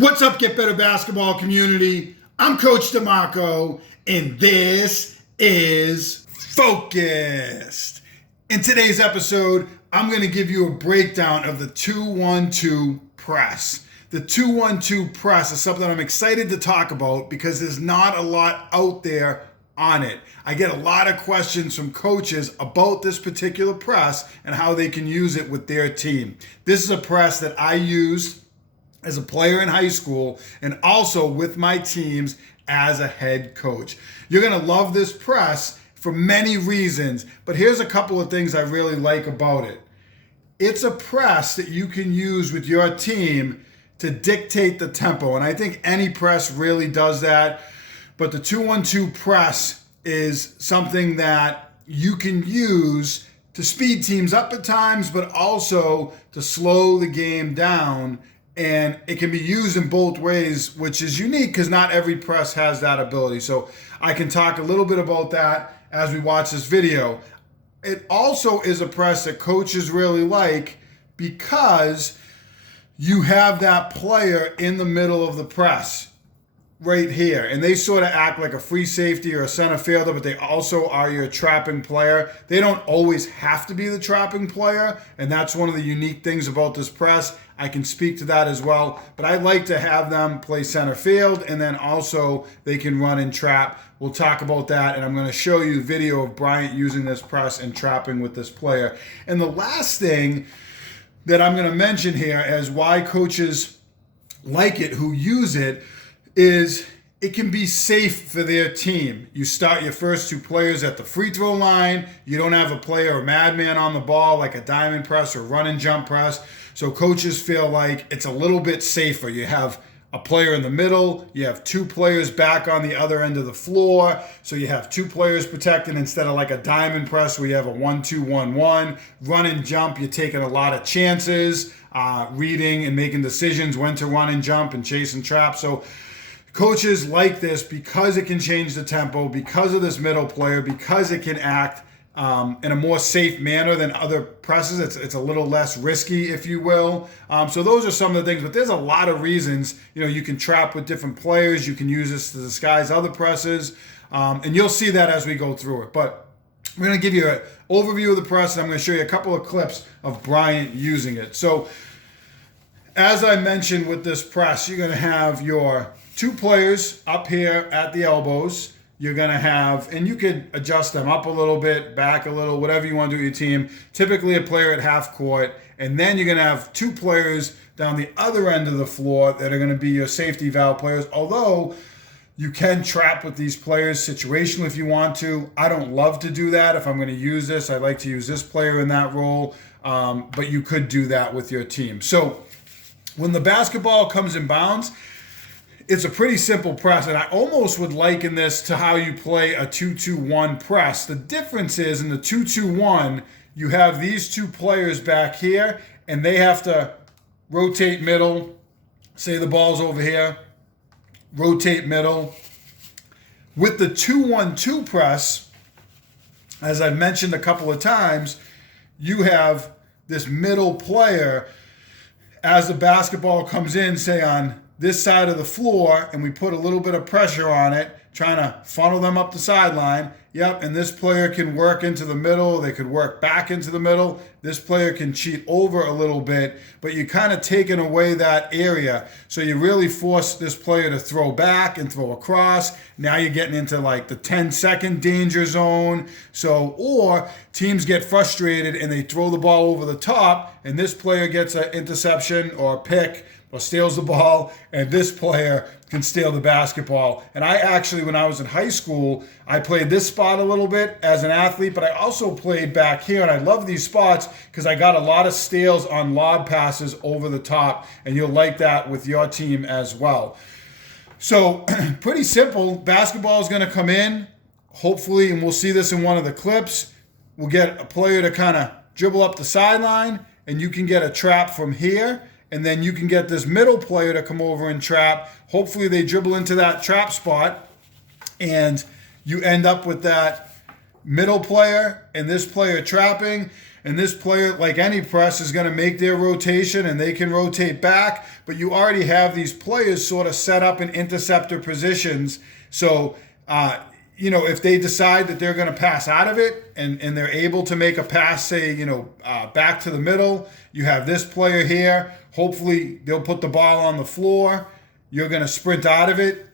What's up, Get Better Basketball community? I'm Coach DeMarco, and this is Focused. In today's episode, I'm going to give you a breakdown of the 2-1-2 press. The 2-1-2 press is something I'm excited to talk about because there's not a lot out there on it. I get a lot of questions from coaches about this particular press and how they can use it with their team. This is a press that I used as a player in high school and also with my teams as a head coach. You're going to love this press for many reasons, but here's a couple of things I really like about it. It's a press that you can use with your team to dictate the tempo, and I think any press really does that, but the 2-1-2 press is something that you can use to speed teams up at times, but also to slow the game down. And it can be used in both ways, which is unique because not every press has that ability. So I can talk a little bit about that as we watch this video. It also is a press that coaches really like because you have that player in the middle of the press right here. And they sort of act like a free safety or a center fielder, but they also are your trapping player. They don't always have to be the trapping player, and that's one of the unique things about this press. I can speak to that as well, but I like to have them play center field, and then also they can run and trap. We'll talk about that, and I'm going to show you a video of Bryant using this press and trapping with this player. And the last thing that I'm going to mention here as why coaches like it who use it is it can be safe for their team. You start your first two players at the free throw line. You don't have a player or madman on the ball like a diamond press or run and jump press. So coaches feel like it's a little bit safer. You have a player in the middle. You have two players back on the other end of the floor. So you have two players protected instead of like a diamond press where you have a 1-2-1-1. Run and jump, you're taking a lot of chances, reading and making decisions when to run and jump and chase and trap. So coaches like this because it can change the tempo, because of this middle player, because it can act in a more safe manner than other presses. It's a little less risky, if you will. So those are some of the things, but there's a lot of reasons. You can trap with different players. You can use this to disguise other presses, and you'll see that as we go through it. But we're going to give you an overview of the press, and I'm going to show you a couple of clips of Bryant using it. So as I mentioned with this press, you're going to have your two players up here at the elbows. You're going to have, and you could adjust them up a little bit, back a little, whatever you want to do with your team. Typically a player at half court. And then you're going to have two players down the other end of the floor that are going to be your safety valve players. Although you can trap with these players situationally if you want to. I don't love to do that. If I'm going to use this, I like to use this player in that role. But you could do that with your team. So when the basketball comes in bounds, it's a pretty simple press, and I almost would liken this to how you play a 2-2-1 press. The difference is in the 2-2-1, you have these two players back here, and they have to rotate middle. Say the ball's over here, rotate middle. With the 2-1-2 press, as I've mentioned a couple of times, you have this middle player as the basketball comes in, say on this side of the floor, and we put a little bit of pressure on it, trying to funnel them up the sideline. Yep, and this player can work into the middle. They could work back into the middle. This player can cheat over a little bit, but you're kind of taking away that area. So you really force this player to throw back and throw across. Now you're getting into like the 10-second danger zone. So, or teams get frustrated and they throw the ball over the top, and this player gets an interception or a pick, or steals the ball, and this player can steal the basketball. And I actually, when I was in high school, I played this spot a little bit as an athlete, but I also played back here, and I love these spots because I got a lot of steals on lob passes over the top, and you'll like that with your team as well. So pretty simple. Basketball is going to come in, hopefully, and we'll see this in one of the clips. We'll get a player to kind of dribble up the sideline, and you can get a trap from here. And then you can get this middle player to come over and trap. Hopefully they dribble into that trap spot, and you end up with that middle player and this player trapping. And this player, like any press, is going to make their rotation and they can rotate back. But you already have these players sort of set up in interceptor positions. So, if they decide that they're going to pass out of it and they're able to make a pass, say, back to the middle, you have this player here. Hopefully, they'll put the ball on the floor. You're going to sprint out of it.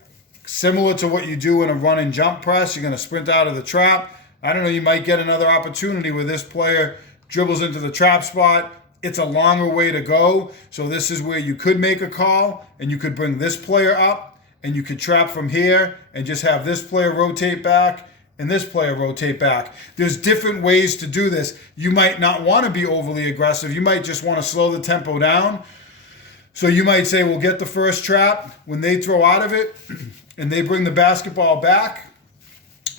Similar to what you do in a run and jump press, you're going to sprint out of the trap. I don't know, you might get another opportunity where this player dribbles into the trap spot. It's a longer way to go. So this is where you could make a call and you could bring this player up and you could trap from here and just have this player rotate back and this player rotate back. There's different ways to do this. You might not want to be overly aggressive. You might just want to slow the tempo down. So you might say, we'll get the first trap. When they throw out of it and they bring the basketball back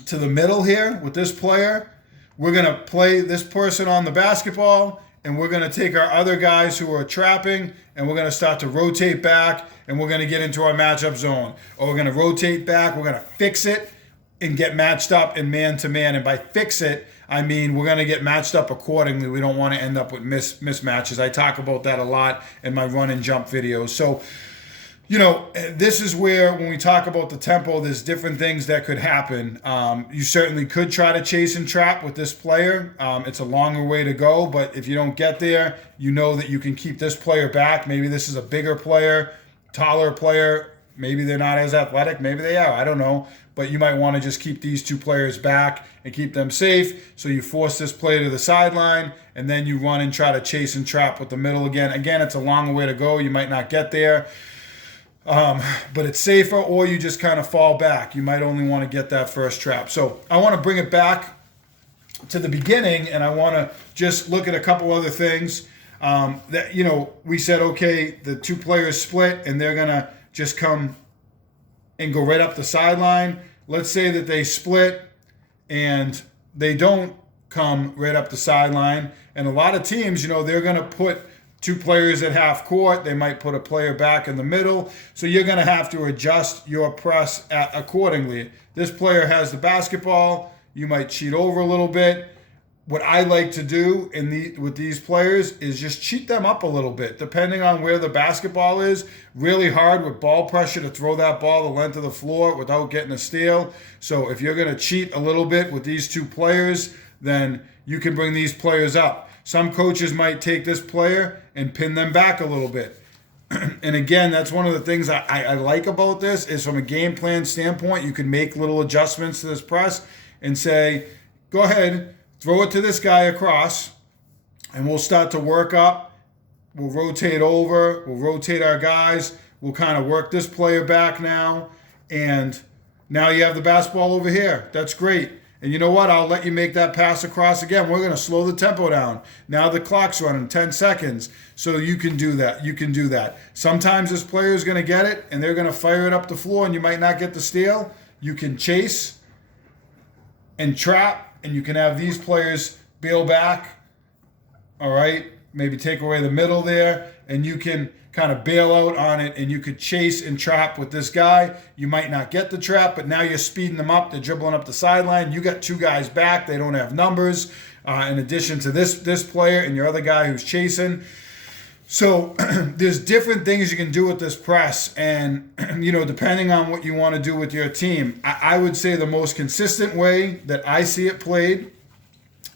to the middle here with this player, we're going to play this person on the basketball and we're going to take our other guys who are trapping and we're going to start to rotate back and we're going to get into our matchup zone. Or we're going to rotate back, we're going to fix it and get matched up in man-to-man. And by fix it, I mean we're going to get matched up accordingly. We don't want to end up with mismatches. I talk about that a lot in my run and jump videos. So, this is where when we talk about the tempo, there's different things that could happen. You certainly could try to chase and trap with this player. It's a longer way to go, but if you don't get there, you know that you can keep this player back. Maybe this is a bigger player, taller player. Maybe they're not as athletic. Maybe they are. I don't know. But you might want to just keep these two players back and keep them safe. So you force this player to the sideline, and then you run and try to chase and trap with the middle again. Again, it's a longer way to go. You might not get there. But it's safer, or you just kind of fall back. You might only want to get that first trap. So I want to bring it back to the beginning, and I want to just look at a couple other things. We said, okay, the two players split, and they're going to just come and go right up the sideline. Let's say that they split, and they don't come right up the sideline. And a lot of teams, they're going to put two players at half court. They might put a player back in the middle. So you're going to have to adjust your press accordingly. This player has the basketball. You might cheat over a little bit. What I like to do with these players is just cheat them up a little bit, depending on where the basketball is. Really hard with ball pressure to throw that ball the length of the floor without getting a steal. So if you're going to cheat a little bit with these two players, then you can bring these players up. Some coaches might take this player and pin them back a little bit. And again, that's one of the things I like about this is from a game plan standpoint, you can make little adjustments to this press and say, go ahead, throw it to this guy across, and we'll start to work up. We'll rotate over. We'll rotate our guys. We'll kind of work this player back now. And now you have the basketball over here. That's great. And you know what? I'll let you make that pass across again. We're going to slow the tempo down. Now the clock's running 10 seconds. So you can do that. You can do that. Sometimes this player is going to get it, and they're going to fire it up the floor, and you might not get the steal. You can chase and trap, and you can have these players bail back. All right? Maybe take away the middle there, and you can kind of bail out on it, and you could chase and trap with this guy. You might not get the trap, but now you're speeding them up. They're dribbling up the sideline. You got two guys back. They don't have numbers in addition to this player and your other guy who's chasing. So there's different things you can do with this press, and depending on what you want to do with your team. I would say the most consistent way that I see it played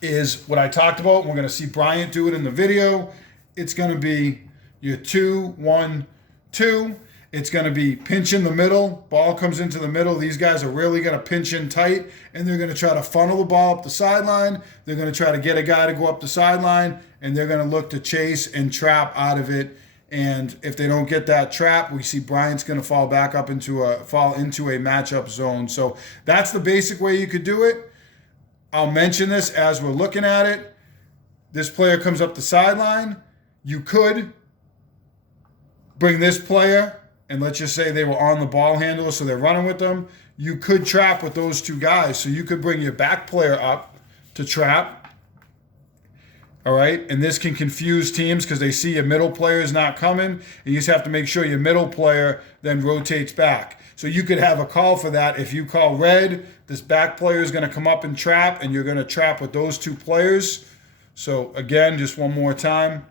is what I talked about. We're going to see Bryant do it in the video. It's going to be your 2-1-2. It's going to be pinch in the middle. Ball comes into the middle. These guys are really going to pinch in tight, and they're going to try to funnel the ball up the sideline. They're going to try to get a guy to go up the sideline, and they're going to look to chase and trap out of it. And if they don't get that trap, we see Bryant's going to fall into a matchup zone. So that's the basic way you could do it. I'll mention this as we're looking at it. This player comes up the sideline. You could bring this player, and let's just say they were on the ball handler, so they're running with them. You could trap with those two guys. So you could bring your back player up to trap. All right? And this can confuse teams because they see your middle player is not coming, and you just have to make sure your middle player then rotates back. So you could have a call for that. If you call red, this back player is going to come up and trap, and you're going to trap with those two players. So again, just one more time.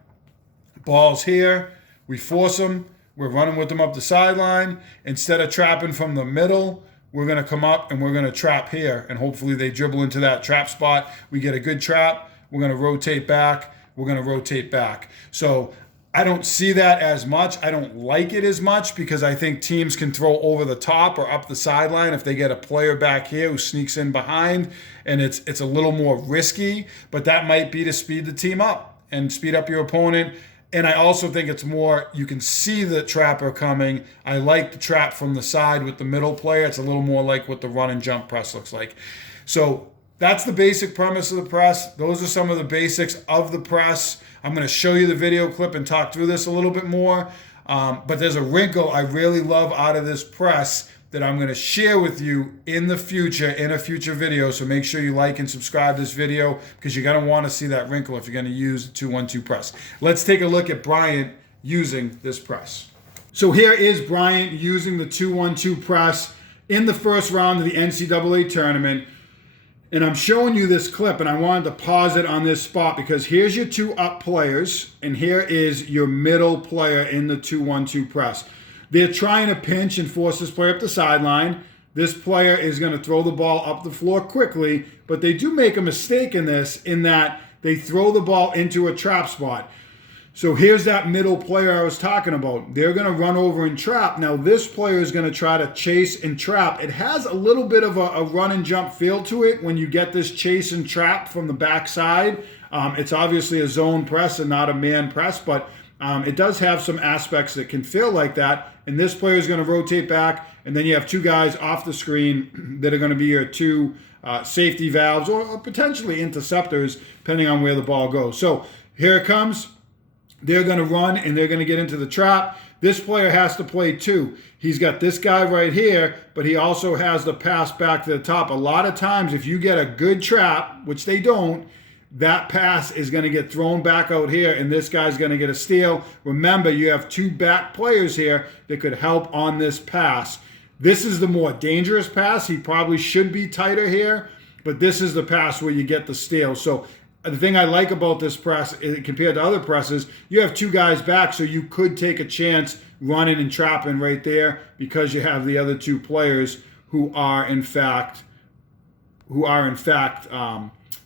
Ball's here. We force them. We're running with them up the sideline. Instead of trapping from the middle, we're going to come up and we're going to trap here. And hopefully they dribble into that trap spot. We get a good trap. We're going to rotate back. We're going to rotate back. So I don't see that as much. I don't like it as much because I think teams can throw over the top or up the sideline if they get a player back here who sneaks in behind, and it's a little more risky, but that might be to speed the team up and speed up your opponent. And I also think it's more, you can see the trapper coming. I like the trap from the side with the middle player. It's a little more like what the run and jump press looks like. So that's the basic premise of the press. Those are some of the basics of the press. I'm going to show you the video clip and talk through this a little bit more. But there's a wrinkle I really love out of this press that I'm going to share with you in the future, in a future video. So make sure you like and subscribe to this video because you're going to want to see that wrinkle if you're going to use the 2-1-2 press. Let's take a look at Bryant using this press. So here is Bryant using the 2-1-2 press in the first round of the NCAA tournament. And I'm showing you this clip, and I wanted to pause it on this spot because here's your two up players, and here is your middle player in the 2-1-2 press. They're trying to pinch and force this player up the sideline. This player is going to throw the ball up the floor quickly, but they do make a mistake in this in that they throw the ball into a trap spot. So here's that middle player I was talking about. They're going to run over and trap. Now this player is going to try to chase and trap. It has a little bit of a run and jump feel to it when you get this chase and trap from the backside. It's obviously a zone press and not a man press, but it does have some aspects that can feel like that. And this player is going to rotate back, and then you have two guys off the screen that are going to be your two safety valves or potentially interceptors, depending on where the ball goes. So here it comes. They're going to run, and they're going to get into the trap. This player has to play too. He's got this guy right here, but he also has the pass back to the top. A lot of times, if you get a good trap, which they don't, that pass is going to get thrown back out here, and this guy's going to get a steal. Remember, you have two back players here that could help on this pass. This is the more dangerous pass. He probably should be tighter here, but this is the pass where you get the steal. So the thing I like about this press compared to other presses, you have two guys back, so you could take a chance running and trapping right there because you have the other two players who are in fact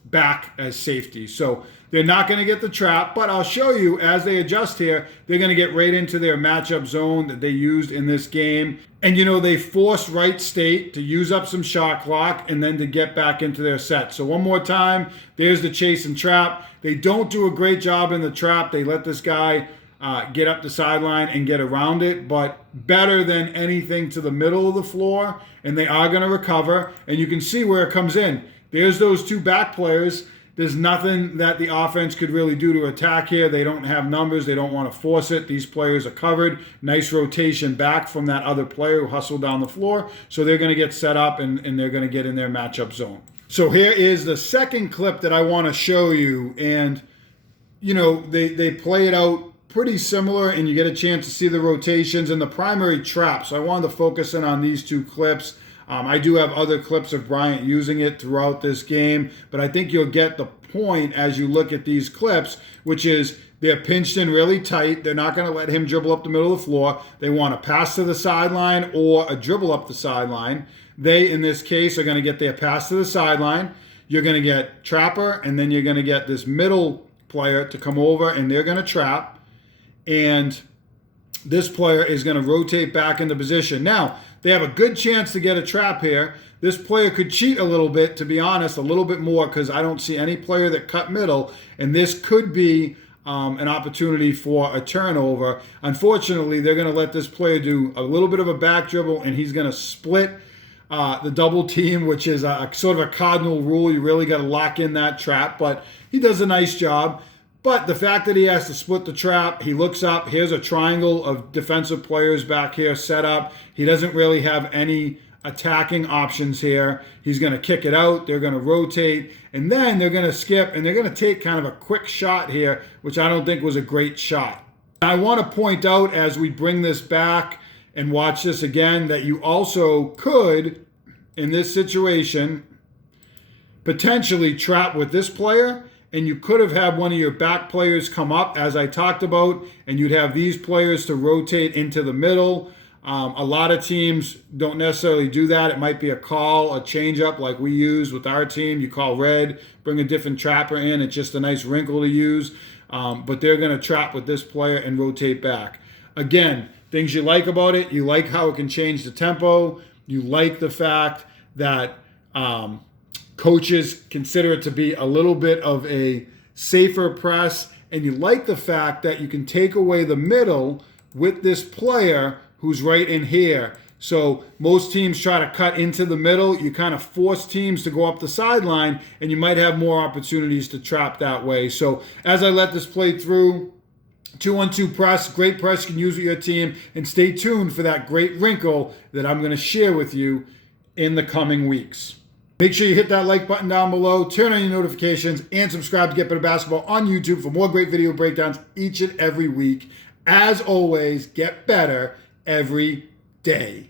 back as safety. So they're not going to get the trap, but I'll show you as they adjust here, they're going to get right into their matchup zone that they used in this game. And they forced Wright State to use up some shot clock and then to get back into their set. So one more time, there's the chase and trap. They don't do a great job in the trap. They let this guy get up the sideline and get around it, but better than anything to the middle of the floor, and they are going to recover, and you can see where it comes in. There's those two back players. There's nothing that the offense could really do to attack here. They don't have numbers. They don't want to force it. These players are covered. Nice rotation back from that other player who hustled down the floor. So they're going to get set up, and they're going to get in their matchup zone. So here is the second clip that I want to show you. And, they play it out pretty similar, and you get a chance to see the rotations and the primary trap. So I wanted to focus in on these two clips. I do have other clips of Bryant using it throughout this game, but I think you'll get the point as you look at these clips, which is they're pinched in really tight. They're not going to let him dribble up the middle of the floor. They want a pass to the sideline or a dribble up the sideline. They, in this case, are going to get their pass to the sideline. You're going to get trapper, and then you're going to get this middle player to come over, and they're going to trap. And this player is going to rotate back into position. Now, they have a good chance to get a trap here. This player could cheat a little bit, to be honest, a little bit more, because I don't see any player that cut middle, and this could be an opportunity for a turnover. Unfortunately, they're going to let this player do a little bit of a back dribble, and he's going to split the double team, which is a sort of a cardinal rule. You really got to lock in that trap, but he does a nice job. But the fact that he has to split the trap, he looks up, here's a triangle of defensive players back here set up. He doesn't really have any attacking options here. He's going to kick it out, they're going to rotate, and then they're going to skip, and they're going to take kind of a quick shot here, which I don't think was a great shot. I want to point out as we bring this back and watch this again that you also could, in this situation, potentially trap with this player and you could have had one of your back players come up, as I talked about, and you'd have these players to rotate into the middle. A lot of teams don't necessarily do that. It might be a call, a change-up like we use with our team. You call red, bring a different trapper in. It's just a nice wrinkle to use. But they're going to trap with this player and rotate back. Again, things you like about it, you like how it can change the tempo. You like the fact that coaches consider it to be a little bit of a safer press. And you like the fact that you can take away the middle with this player who's right in here. So most teams try to cut into the middle. You kind of force teams to go up the sideline, and you might have more opportunities to trap that way. So as I let this play through, 2-on-2 press, great press you can use with your team, and stay tuned for that great wrinkle that I'm going to share with you in the coming weeks. Make sure you hit that like button down below, turn on your notifications, and subscribe to Get Better Basketball on YouTube for more great video breakdowns each and every week. As always, get better every day.